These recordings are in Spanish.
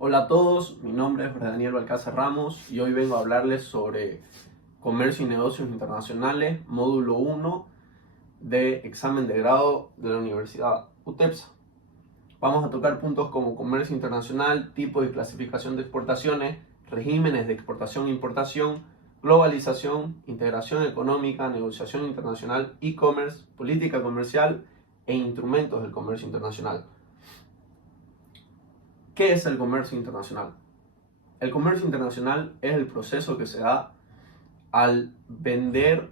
Hola a todos, mi nombre es Jorge Daniel Balcázar Ramos y hoy vengo a hablarles sobre Comercio y Negocios Internacionales, módulo 1 de examen de grado de la Universidad UTEPSA. Vamos a tocar puntos como comercio internacional, tipo y clasificación de exportaciones, regímenes de exportación e importación, globalización, integración económica, negociación internacional, e-commerce, política comercial e instrumentos del comercio internacional. ¿Qué es el comercio internacional? El comercio internacional es el proceso que se da al vender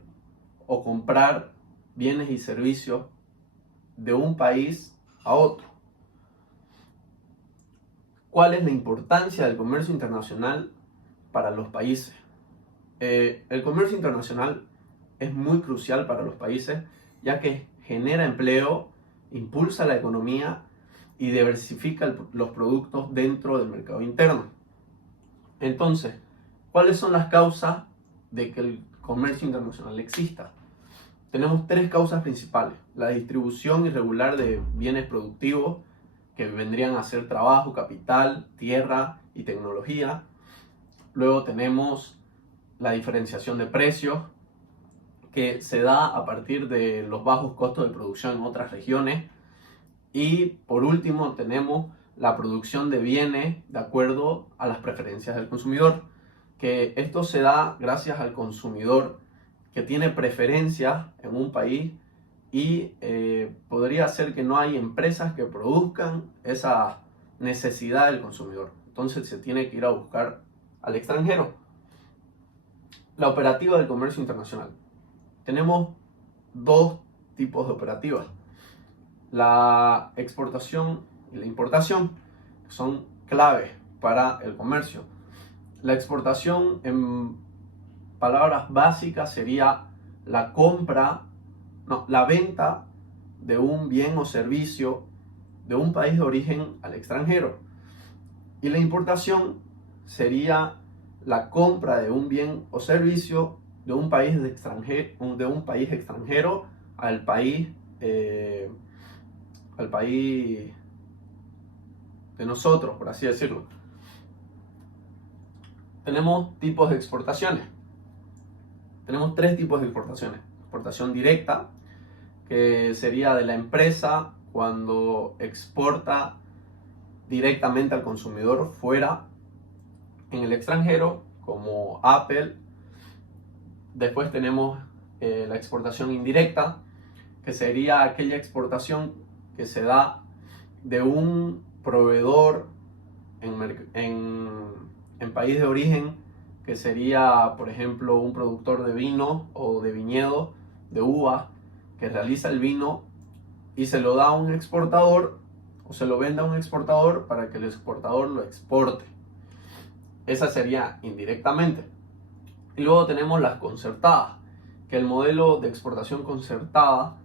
o comprar bienes y servicios de un país a otro. ¿Cuál es la importancia del comercio internacional para los países? El comercio internacional es muy crucial para los países, ya que genera empleo, impulsa la economía y diversifica los productos dentro del mercado interno. Entonces, ¿cuáles son las causas de que el comercio internacional exista? Tenemos tres causas principales: la distribución irregular de bienes productivos, que vendrían a ser trabajo, capital, tierra y tecnología. Luego tenemos la diferenciación de precios, que se da a partir de los bajos costos de producción en otras regiones. Y por último tenemos la producción de bienes de acuerdo a las preferencias del consumidor, que esto se da gracias al consumidor que tiene preferencias en un país y podría ser que no hay empresas que produzcan esa necesidad del consumidor. Entonces se tiene que ir a buscar al extranjero. La operativa del comercio internacional. Tenemos dos tipos de operativas: la exportación y la importación, que son claves para el comercio. La exportación, en palabras básicas, sería la venta de un bien o servicio de un país de origen al extranjero. Y la importación sería la compra de un bien o servicio de un país extranjero al país de nosotros, por así decirlo. Tenemos tipos de exportaciones. Tenemos tres tipos de exportaciones. Exportación directa, que sería de la empresa cuando exporta directamente al consumidor fuera en el extranjero, como Apple. Después tenemos la exportación indirecta, que sería aquella exportación que se da de un proveedor en país de origen, que sería, por ejemplo, un productor de vino o de viñedo, de uva, que realiza el vino y se lo da a un exportador o se lo vende a un exportador para que el exportador lo exporte. Esa sería indirectamente. Y luego tenemos las concertadas, que el modelo de exportación concertada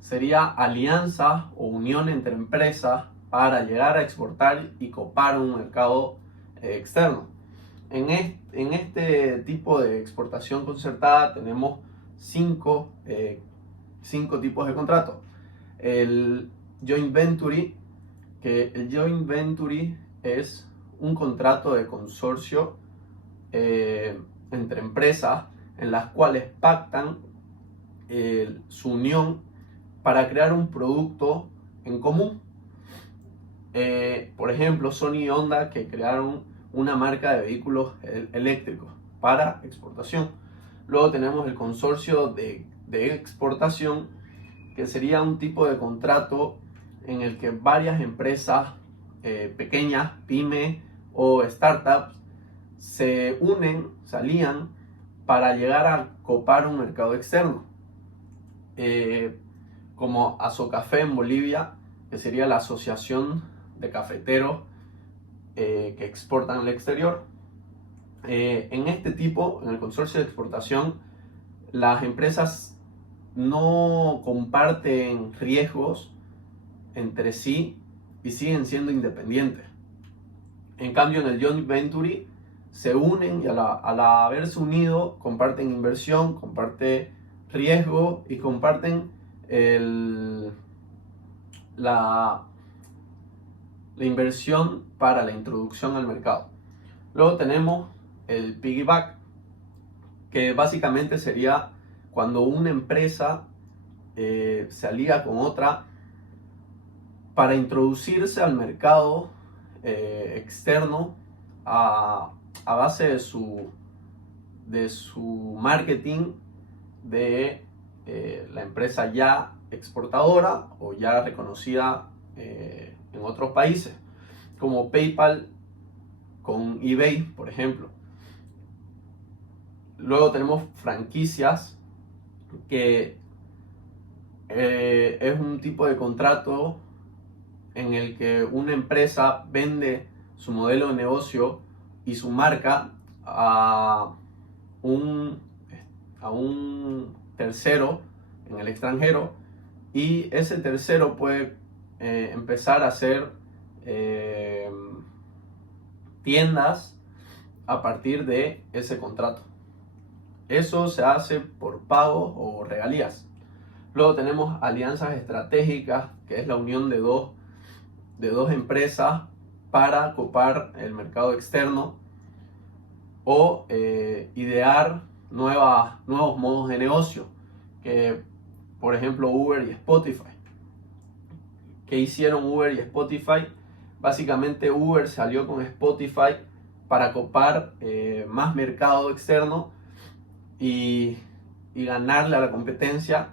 sería alianza o unión entre empresas para llegar a exportar y copar un mercado externo. En este tipo de exportación concertada tenemos cinco tipos de contratos. El joint venture, que el joint venture es un contrato de consorcio entre empresas en las cuales pactan su unión para crear un producto en común. Por ejemplo, Sony y Honda, que crearon una marca de vehículos eléctricos para exportación. Luego tenemos el consorcio de exportación, que sería un tipo de contrato en el que varias empresas pequeñas, pymes o startups se unen, se alían para llegar a copar un mercado externo. Como Asocafé en Bolivia, que sería la asociación de cafeteros que exportan al exterior. En el consorcio de exportación, las empresas no comparten riesgos entre sí y siguen siendo independientes. En cambio, en el joint venture se unen y al haberse unido comparten inversión, comparten riesgo y comparten la la inversión para la introducción al mercado. Luego tenemos el piggyback, que básicamente sería cuando una empresa se alía con otra para introducirse al mercado externo a base de su marketing de la empresa ya exportadora o ya reconocida en otros países, como PayPal con eBay, por ejemplo. Luego tenemos franquicias, que es un tipo de contrato en el que una empresa vende su modelo de negocio y su marca un, a un tercero en el extranjero, y ese tercero puede empezar a hacer tiendas a partir de ese contrato. Eso se hace por pago o regalías. Luego tenemos alianzas estratégicas, que es la unión de dos empresas para copar el mercado externo o idear nuevos modos de negocio, que por ejemplo Uber y Spotify. ¿Qué hicieron Uber y Spotify? Básicamente Uber salió con Spotify para copar más mercado externo y ganarle a la competencia,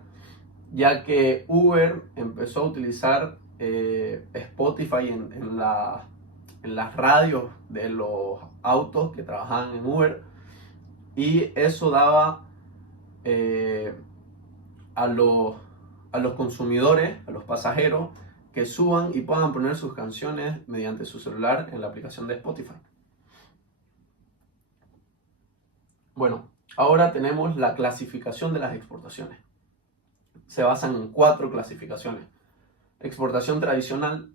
ya que Uber empezó a utilizar Spotify en las radios de los autos que trabajaban en Uber, y eso daba a los consumidores, a los pasajeros, que suban y puedan poner sus canciones mediante su celular en la aplicación de Spotify. Bueno, ahora tenemos la clasificación de las exportaciones. Se basan en 4 clasificaciones. Exportación tradicional,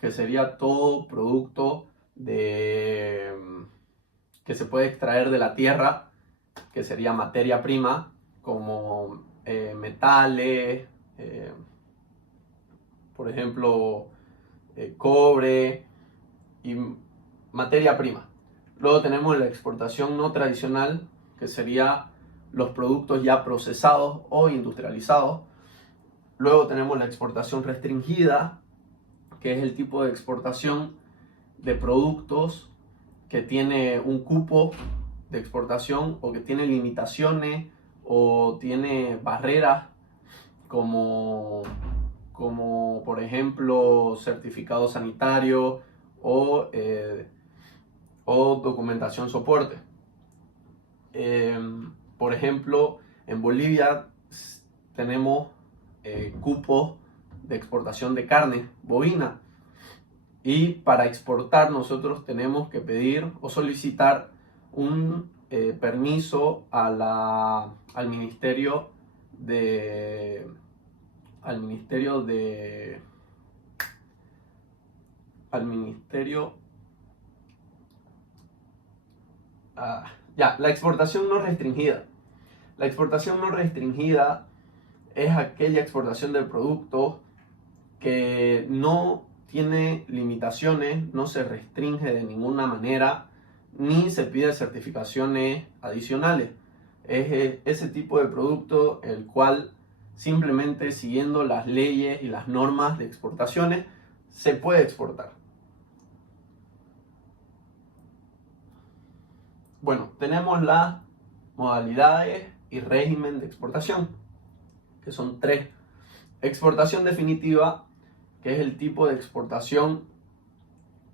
que sería todo producto que se puede extraer de la tierra, que sería materia prima, como metales, por ejemplo, cobre y materia prima. Luego tenemos la exportación no tradicional, que sería los productos ya procesados o industrializados. Luego tenemos la exportación restringida, que es el tipo de exportación de productos que tiene un cupo de exportación o que tiene limitaciones o tiene barreras, como por ejemplo certificado sanitario o documentación soporte. Por ejemplo, en Bolivia tenemos cupos de exportación de carne bovina, y para exportar nosotros tenemos que pedir o solicitar un permiso al ministerio de la exportación no restringida. La exportación no restringida es aquella exportación del producto que no tiene limitaciones, no se restringe de ninguna manera, ni se pide certificaciones adicionales. Es ese tipo de producto el cual, simplemente siguiendo las leyes y las normas de exportaciones, se puede exportar. Bueno, tenemos las modalidades y régimen de exportación, que son 3. Exportación definitiva, que es el tipo de exportación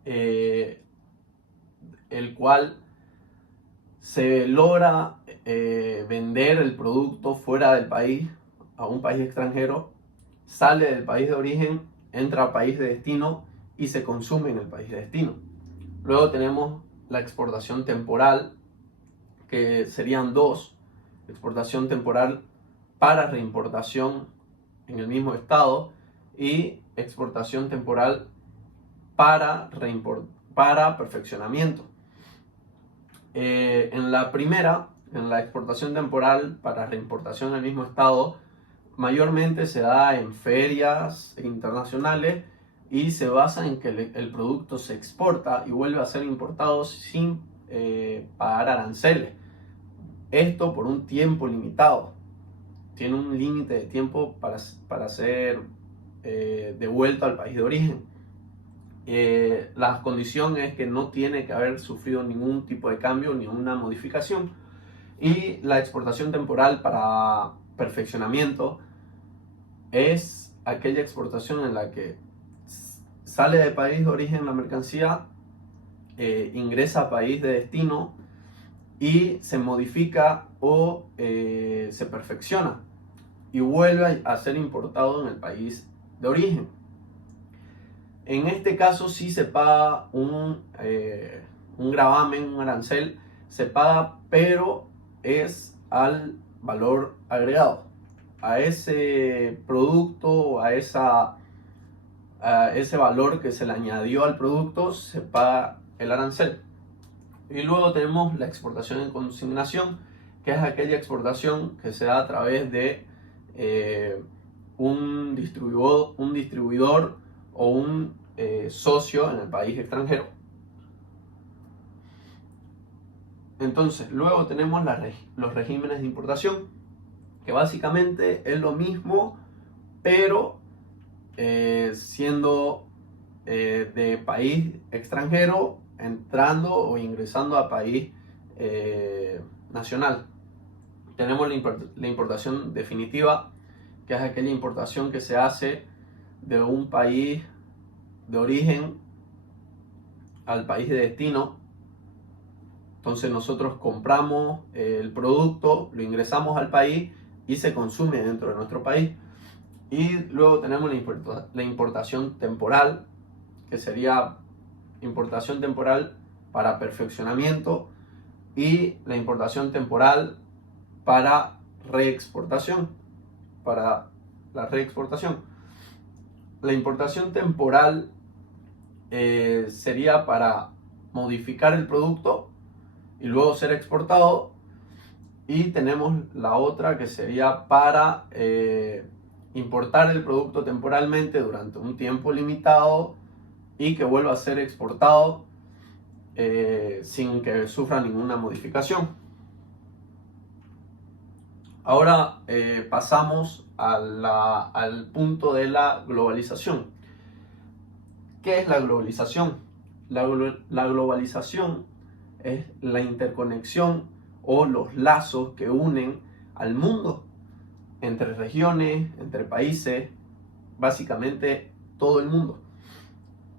el cual se logra vender el producto fuera del país, a un país extranjero, sale del país de origen, entra al país de destino y se consume en el país de destino. Luego tenemos la exportación temporal, que serían 2. Exportación temporal para reimportación en el mismo estado, y exportación temporal para perfeccionamiento. En la primera, en la exportación temporal para reimportación en el mismo estado, mayormente se da en ferias internacionales y se basa en que el producto se exporta y vuelve a ser importado sin pagar aranceles. Esto por un tiempo limitado. Tiene un límite de tiempo para ser devuelto al país de origen. La condición es que no tiene que haber sufrido ningún tipo de cambio ni una modificación. Y la exportación temporal para perfeccionamiento es aquella exportación en la que sale del país de origen la mercancía, ingresa al país de destino y se modifica o se perfecciona y vuelve a ser importado en el país de origen. En este caso sí se paga un gravamen, un arancel, se paga, pero es al valor agregado. A ese producto, a ese valor que se le añadió al producto, se paga el arancel. Y luego tenemos la exportación en consignación, que es aquella exportación que se da a través de un distribuidor o un socio en el país extranjero. Entonces, luego tenemos los regímenes de importación, que básicamente es lo mismo, pero siendo de país extranjero, entrando o ingresando a país nacional. Tenemos la importación definitiva, que es aquella importación que se hace de un país de origen al país de destino. Entonces nosotros compramos el producto, lo ingresamos al país y se consume dentro de nuestro país. Y luego tenemos la importación temporal, que sería importación temporal para perfeccionamiento, y la importación temporal para reexportación, para la reexportación. La importación temporal sería para modificar el producto y luego ser exportado, y tenemos la otra que sería para importar el producto temporalmente durante un tiempo limitado y que vuelva a ser exportado sin que sufra ninguna modificación. Ahora pasamos al punto de la globalización. ¿Qué es la globalización? La globalización es la interconexión o los lazos que unen al mundo entre regiones, entre países, básicamente todo el mundo.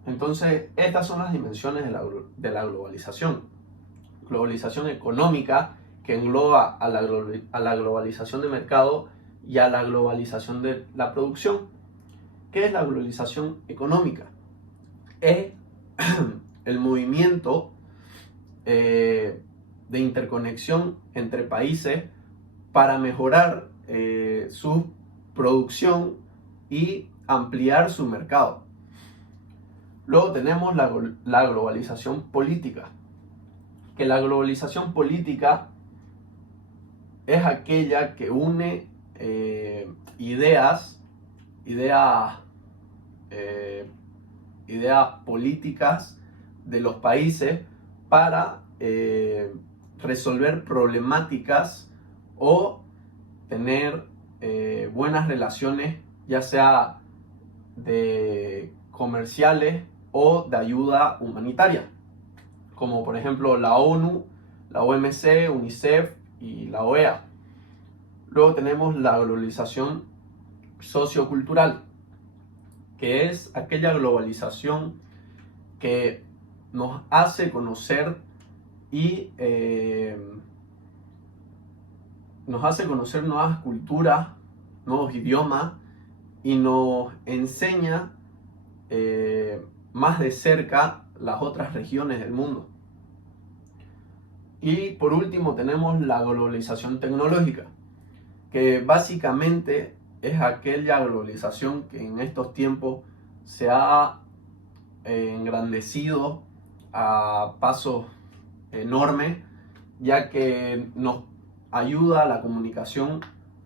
Entonces, estas son las dimensiones de la globalización. Globalización económica, que engloba a la globalización de mercado y a la globalización de la producción. ¿Qué es la globalización económica? Es el movimiento de interconexión entre países para mejorar su producción y ampliar su mercado. Luego tenemos la globalización política, que la globalización política es aquella que une ideas políticas de los países para resolver problemáticas o tener buenas relaciones, ya sea de comerciales o de ayuda humanitaria, como por ejemplo la ONU, la OMC, UNICEF y la OEA. Luego tenemos la globalización sociocultural, que es aquella globalización que nos hace conocer y nos hace conocer nuevas culturas, nuevos idiomas, y nos enseña más de cerca las otras regiones del mundo. Y por último tenemos la globalización tecnológica, que básicamente es aquella globalización que en estos tiempos se ha engrandecido a pasos enormes, ya que nos ayuda a la comunicación,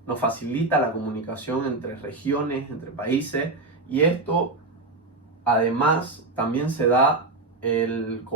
nos facilita la comunicación entre regiones, entre países, y esto Además, también se da el comercio